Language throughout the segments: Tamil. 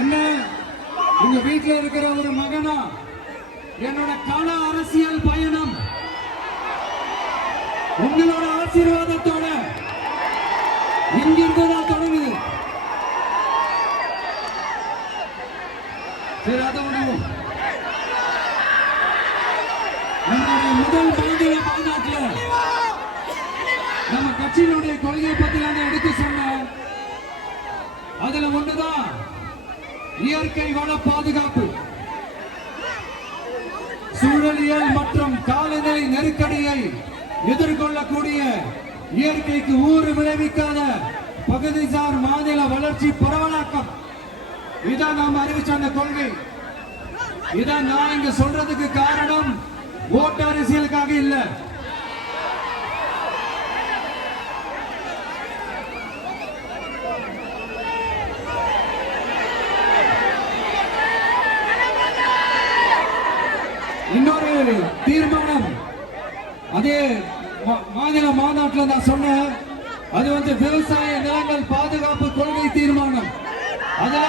என்ன? உங்க வீட்டுல இருக்கிற ஒரு மகனா? என்னோட கள அரசியல் பயணம். உங்களோட ஆசீர்வாதத்தோட இங்கிருந்து தான் தொடங்குது. சரி அதை விடுவோம். நம்முடைய முதல் மாநில பாதுகாக்கல. நம்ம கட்சியினுடைய கொள்கையை பத்தி நான் எடுத்து சொன்னேன் அதுல ஒண்ணுதான் இயற்கை வள பாதுகாப்பு. சூழலியல் மற்றும் காலநிலை நெருக்கடியை எதிர்கொள்ளக்கூடிய இயற்கைக்கு ஊறு விளைவிக்காத பகுதிசார் மாநில வளர்ச்சி பரவலாக்கம். இதான் நாம் அறிவிச்ச அந்த கொள்கை. இதான் நான் இங்க சொல்றதுக்கு காரணம் ஓட்டு அரசியலுக்காக இல்ல. இன்னொரு தீர்மானம். அதே மா- மாநில மாநாட்டில் நான் சொன்னேன். அது வந்து விவசாய நிலங்கள் பாதுகாப்பு கொள்கை தீர்மானம். அதுல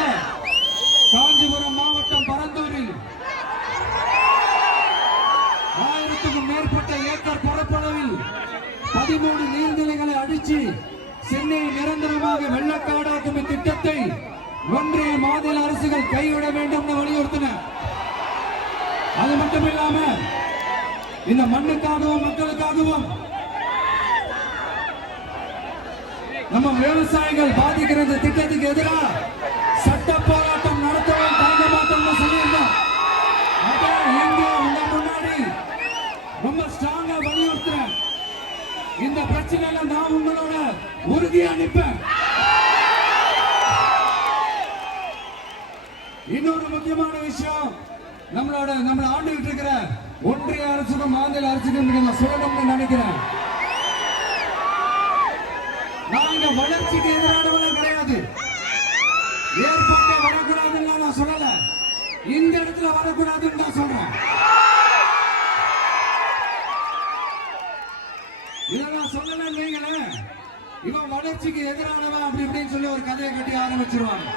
காஞ்சிபுரம் மாவட்டம் பரந்தூரில் ஆயிரத்துக்கும் மேற்பட்ட ஏக்கர் பரப்பளவில் பதிமூணு நீர்நிலைகளை அடிச்சு சென்னை நிரந்தரமாக வெள்ளக்காடாக்கும் இத்திட்டத்தை ஒன்றிய மாநில அரசுகள் கைவிட வேண்டும் வலியுறுத்தின. மட்டும் இல்லாம இந்த மண்ணுக்காகவும் மக்களுக்காகவும் நம்ம விவசாயிகள் பாதிக்கிற இந்த திட்டத்துக்கு எதிராக சட்ட போராட்டம் நடத்தவும் தாங்க மாட்டோம்னு சொல்லியிருந்தோம். இங்க உங்க முன்னாடி ரொம்ப ஸ்ட்ராங்கா வலியுறுத்துறேன். இந்த பிரச்சனையில நான் உங்களோட உறுதியா நிற்பேன். இன்னொரு முக்கியமான விஷயம் நம்மளோட நம்மள ஆண்டுகிட்டு இருக்கிற ஒன்றிய அரசுக்கும் மாநில அரசுக்கும் நான் சொல்லணும்னு நினைக்கிறேன். நாங்க வளர்ச்சிக்கு எதிரானவர்கள் கிடையாது. ஏற்பாட்டை வரக்கூடாதுன்னு நான் சொல்லல. இந்த இடத்துல வரக்கூடாதுன்னு நான் சொல்றேன். இதெல்லாம் சொல்லல நீங்களே இவன் வளர்ச்சிக்கு எதிரானவன் அப்படி இப்படின்னு சொல்லி ஒரு கதையை கட்டி ஆரம்பிச்சிருவாங்க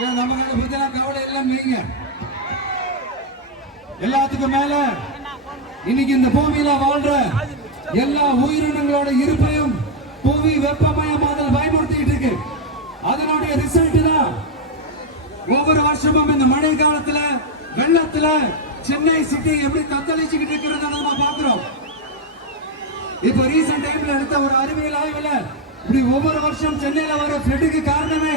ஏன் நமக்கு கவலை எல்லாம் நீங்க. எல்லாத்துக்கும் மேல இன்னைக்கு இந்த பூமியில வாழ்ற எல்லா உயிரினங்களோட இருப்பையும் புவி வெப்பமயமாதல் பயமுறுத்திட்டு இருக்கு. அதனுடைய ரிசல்ட் தான் ஒவ்வொரு வருஷமும் இந்த மழை காலத்துல வெள்ளத்துல சென்னை சிட்டி எப்படி தத்தளிச்சுக்கிட்டு இருக்கிறத நம்ம பாக்குறோம் இப்ப ரீசெண்ட் டைம்ல எடுத்த ஒரு அறிவியல் ஆய்வுல இப்படி ஒவ்வொரு வருஷம் சென்னையில வர ஃபிளட்டுக்கு காரணமே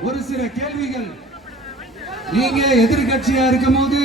ஒரு சில கேள்விகள் நீங்க எதிர்கட்சியா இருக்கும்போது